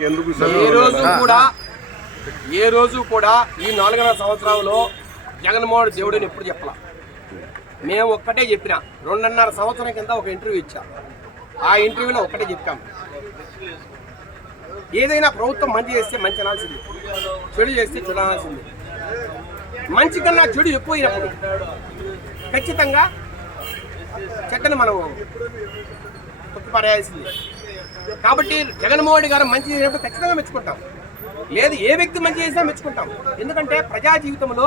ఏ రోజు కూడా ఏ రోజు కూడా ఈ నాలుగున్నర సంవత్సరాల్లో జగన్మోహన్ దేవుడిని ఎప్పుడు చెప్పలా? మేము ఒక్కటే చెప్పిన రెండున్నర సంవత్సరం కింద ఒక ఇంటర్వ్యూ ఇచ్చా. ఆ ఇంటర్వ్యూలో ఒక్కటే చెప్పాం. ఏదైనా ప్రభుత్వం మంచి చేస్తే మంచి అనాల్సింది చెడు చేస్తే చెడు అనాల్సింది మంచి కన్నా చెడు ఎక్కువైనప్పుడు ఖచ్చితంగా చెడ్డని మనం తొక్కిపడేయాల్సింది కాబట్టి జగన్మోహన్ గారు మంచి చేసినప్పుడు ఖచ్చితంగా మెచ్చుకుంటాం. లేదు ఏ వ్యక్తి మంచి చేసినా మెచ్చుకుంటాం. ఎందుకంటే ప్రజా జీవితంలో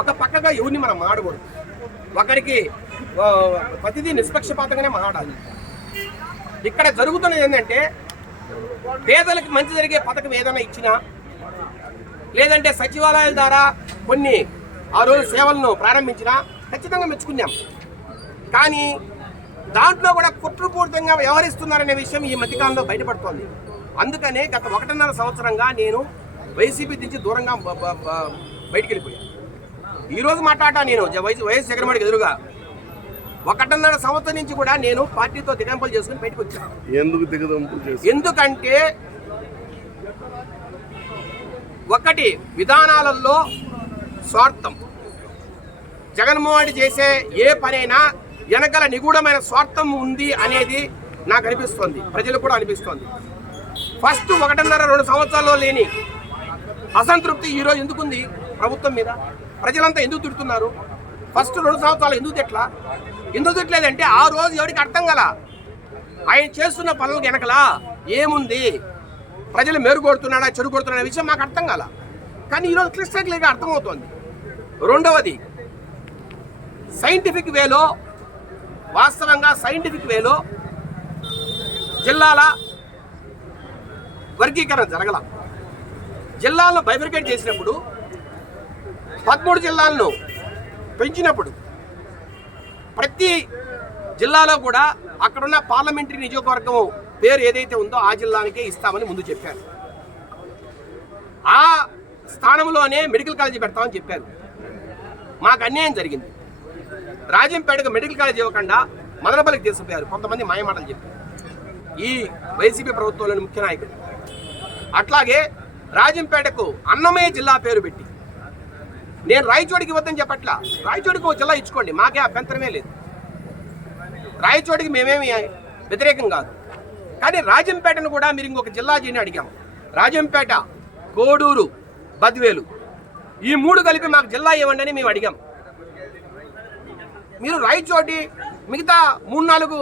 ఒక పక్కగా ఎవరిని మనం మాడకూడదు ఒకరికి ప్రతిదీ నిష్పక్షపాతంగానే మాట్లాడాలి ఇక్కడ జరుగుతున్నది ఏంటంటే పేదలకు మంచి జరిగే పథకం ఏదైనా ఇచ్చినా లేదంటే సచివాలయాల ద్వారా కొన్ని ఆ రోజు సేవలను ప్రారంభించినా ఖచ్చితంగా మెచ్చుకున్నాం. కానీ దాంట్లో కూడా కుట్రపూరితంగా వ్యవహరిస్తున్నారనే విషయం ఈ మధ్యకాలంలో బయటపడుతోంది. అందుకనే గత ఒకటిన్నర సంవత్సరంగా నేను వైసీపీ నుంచి దూరంగా బయటికి వెళ్ళిపోయాను ఈ రోజు మాట్లాడా నేను వైఎస్ వైఎస్ జగన్మోహన్కి ఎదురుగా. ఒకటిన్నర సంవత్సరం నుంచి కూడా నేను పార్టీతో దిగంపలు చేసుకుని బయటకు వచ్చాను. ఎందుకు దిగదంపులు ఎందుకంటే ఒకటి విధానాలలో స్వార్థం. జగన్మోహన్ రెడ్డి చేసే ఏ పనైనా వెనకల నిగూఢమైన స్వార్థం ఉంది అనేది నాకు అనిపిస్తోంది. ప్రజలకు కూడా అనిపిస్తోంది. ఫస్ట్ ఒకటిన్నర రెండు సంవత్సరాల్లో లేని అసంతృప్తి ఈరోజు ఎందుకుంది ప్రభుత్వం మీద? ప్రజలంతా ఎందుకు తిడుతున్నారు? ఫస్ట్ రెండు సంవత్సరాలు ఎందుకు తిట్లా ఎందుకు తిట్టలేదంటే ఆ రోజు ఎవరికి అర్థం కల? ఆయన చేస్తున్న పనులకు వెనకలా? ఏముంది? ప్రజలు మేరు కొడుతున్నాడా చెడు విషయం మాకు అర్థం కాల? కానీ ఈరోజు క్లిస్టర్ క్లియర్గా అర్థమవుతోంది. రెండవది సైంటిఫిక్ వేలో వాస్తవంగా సైంటిఫిక్ వేలో జిల్లాల వర్గీకరణ జరగల. జిల్లాలను బైఫర్కేట్ చేసినప్పుడు పదమూడు జిల్లాలను పెంచినప్పుడు ప్రతి జిల్లాలో కూడా అక్కడున్న పార్లమెంటరీ నియోజకవర్గం పేరు ఏదైతే ఉందో ఆ జిల్లానికే ఇస్తామని ముందు చెప్పారు. ఆ స్థానంలోనే మెడికల్ కాలేజీ పెడతామని చెప్పారు. మాకు అన్యాయం జరిగింది. రాజంపేటకు మెడికల్ కాలేజ్ ఇవ్వకుండా మదనపల్లికి తీసుకుపోయారు. కొంతమంది మాయమాటలు చెప్పారు ఈ వైసీపీ ప్రభుత్వంలోని ముఖ్య నాయకులు అట్లాగే రాజంపేటకు అన్నమయ్య జిల్లా పేరు పెట్టి. నేను రాయచోటికి ఇవ్వద్దని చెప్పట్లా? రాయచోటికి ఒక జిల్లా ఇచ్చుకోండి. మాకే అభ్యంతరమే లేదు. రాయచోటికి మేమేమి వ్యతిరేకం కాదు. కానీ రాజంపేటను కూడా మీరు ఇంకొక జిల్లా చేయని అడిగాం. రాజంపేట కోడూరు బద్వేలు. ఈ మూడు కలిపి మాకు జిల్లా ఇవ్వండి అని మేము అడిగాం. మీరు రాయచోటి మిగతా మూడు నాలుగు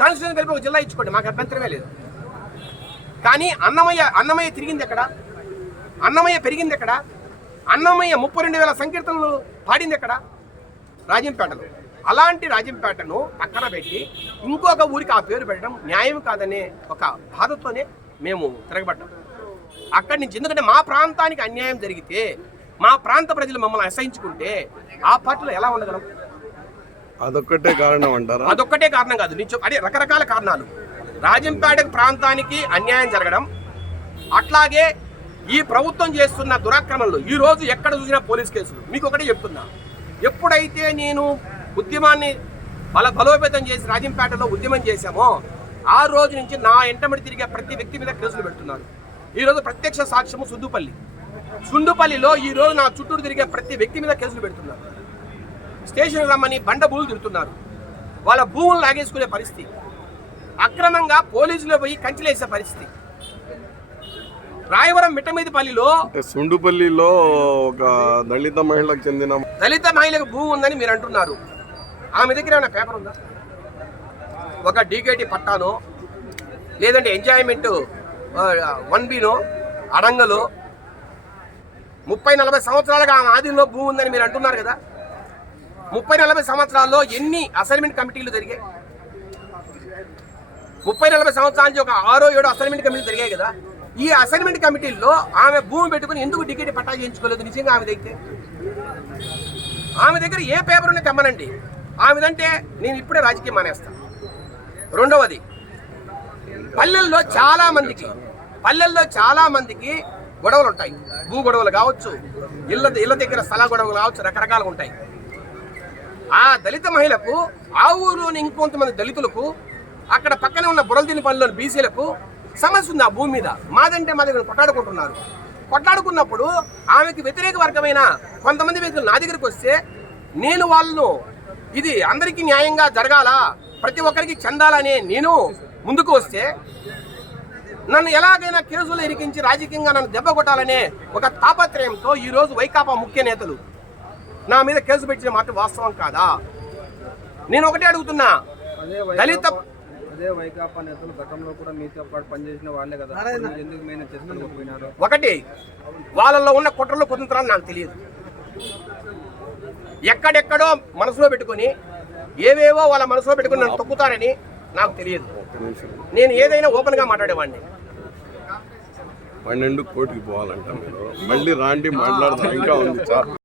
కాన్స్టిట్యూషన్ కలిపి ఒక జిల్లా ఇచ్చుకోండి. మాకు అభ్యంతరమే లేదు. కానీ అన్నమయ్య అన్నమయ్య తిరిగింది ఎక్కడ? అన్నమయ్య పెరిగింది ఎక్కడ? అన్నమయ్య ముప్పై రెండు వేల సంకీర్తనలు పాడింది ఎక్కడ? రాజంపేటలో. అలాంటి రాజంపేటను పక్కన పెట్టి ఇంకొక ఊరికి ఆ పేరు పెట్టడం న్యాయం కాదనే ఒక బాధతోనే మేము తిరగబడ్డాం. అక్కడి నుంచి ఎందుకంటే మా ప్రాంతానికి అన్యాయం జరిగితే మా ప్రాంత ప్రజలు మమ్మల్ని అసహించుకుంటే ఆ పార్టీలో ఎలా ఉండగలం? అదొక్కటే కారణం అంటారా? అదొక్కటే కారణం కాదు. నిత్యం అదే రకరకాల కారణాలు. రాజంపేట ప్రాంతానికి అన్యాయం జరగడం అట్లాగే ఈ ప్రభుత్వం చేస్తున్న దురాక్రమణలు ఈ రోజు ఎక్కడ చూసినా పోలీస్ కేసులు. మీకు ఒకటే చెప్తున్నా. ఎప్పుడైతే నేను ఉద్యమాన్ని బల బలోపేతం చేసి రాజంపేటలో ఉద్యమం చేశామో ఆ రోజు నుంచి నా ఎంటమడి తిరిగే ప్రతి వ్యక్తి మీద కేసులు పెడుతున్నారు. ఈ రోజు ప్రత్యక్ష సాక్ష్యము సుద్దుపల్లి సుండుపల్లిలో ఈ రోజు నా చుట్టూరు తిరిగే ప్రతి వ్యక్తి మీద కేసులు పెడుతున్నారు. స్టేషన్ రమ్మని బండ భూములు తిరుగుతున్నారు వాళ్ళ భూములు లాగేసుకునే పరిస్థితి. అక్రమంగా పోలీసులు పోయి కంచెలేసే పరిస్థితి. రాయవరం మిట్టమీదిపల్లిలో సుండుపల్లిలో ఒక దళిత మహిళకు చెందిన దళిత మహిళకు భూమి ఉందని మీరు అంటున్నారు. ఆమె దగ్గర ఏమైనా పేపర్ ఉందా? ఒక డీకేటీ పట్టానో లేదంటే ఎంజాయ్మెంట్ వన్ బీనో అడంగలో ముప్పై నలభై సంవత్సరాలుగా ఆమె ఆధీనంలో భూమి ఉందని మీరు అంటున్నారు కదా? ముప్పై నలభై సంవత్సరాల్లో ఎన్ని అసైన్మెంట్ కమిటీలు జరిగాయి? ముప్పై నలభై సంవత్సరాల నుంచి ఒక ఆరో ఏడో అసైన్మెంట్ కమిటీలు జరిగాయి కదా. ఈ అసైన్మెంట్ కమిటీల్లో ఆమె భూమి పెట్టుకుని ఎందుకు టికెట్ పట్టా చేయించుకోలేదు? నిజంగా ఆమె దగ్గర ఆమె దగ్గర ఏ పేపర్ ఉన్న తెమ్మనండి. ఆమెదంటే నేను ఇప్పుడే రాజకీయం మానేస్తాను రెండవది పల్లెల్లో చాలా మందికి పల్లెల్లో చాలా మందికి గొడవలు ఉంటాయి. భూ గొడవలు కావచ్చు ఇళ్ళ ఇళ్ళ దగ్గర స్థల గొడవలు కావచ్చు రకరకాలుగా ఉంటాయి. ఆ దళిత మహిళకు ఆ ఊరిలోని ఇంకొంతమంది దళితులకు అక్కడ పక్కనే ఉన్న బురలదిని పనిలోని బీసీలకు సమస్య ఉంది ఆ భూమి మీద. మాదంటే మా దగ్గర కొట్లాడుకుంటున్నారు. కొట్లాడుకున్నప్పుడు ఆమెకి వ్యతిరేక వర్గమైన కొంతమంది వ్యక్తులు నా దగ్గరికి వస్తే నేను వాళ్ళను ఇది అందరికీ న్యాయంగా జరగాల ప్రతి ఒక్కరికి చెందాలనే నేను ముందుకు వస్తే నన్ను ఎలాగైనా కేసులు ఇరికించి రాజకీయంగా నన్ను దెబ్బ కొట్టాలనే ఒక తాపత్రయంతో ఈరోజు వైకాపా ముఖ్య నేతలు నా మీద కేసు పెట్టిన మాట వాస్తవం కాదా? నేను ఒకటే అడుగుతున్నా. దళిత అదే వైకాపా నేతలు గతంలో కూడా మీతో పాటు పనిచేసిన వాళ్ళే కదా. ఎందుకు చేసుకోలేకపోయినారు ఒకటి వాళ్ళల్లో ఉన్న కుట్రలు కుతంత్రాలు నాకు తెలియదు. ఎక్కడెక్కడో మనసులో పెట్టుకొని ఏవేవో వాళ్ళ మనసులో పెట్టుకొని నన్ను తొక్కుతారని నాకు తెలియదు. నేను ఏదైనా ఓపెన్గా మాట్లాడేవాడిని. పన్నెండు కోటికి పోవాలంట మీరు. మళ్ళీ రాండి మాట్లాడదాం. ఇంకా ఉంది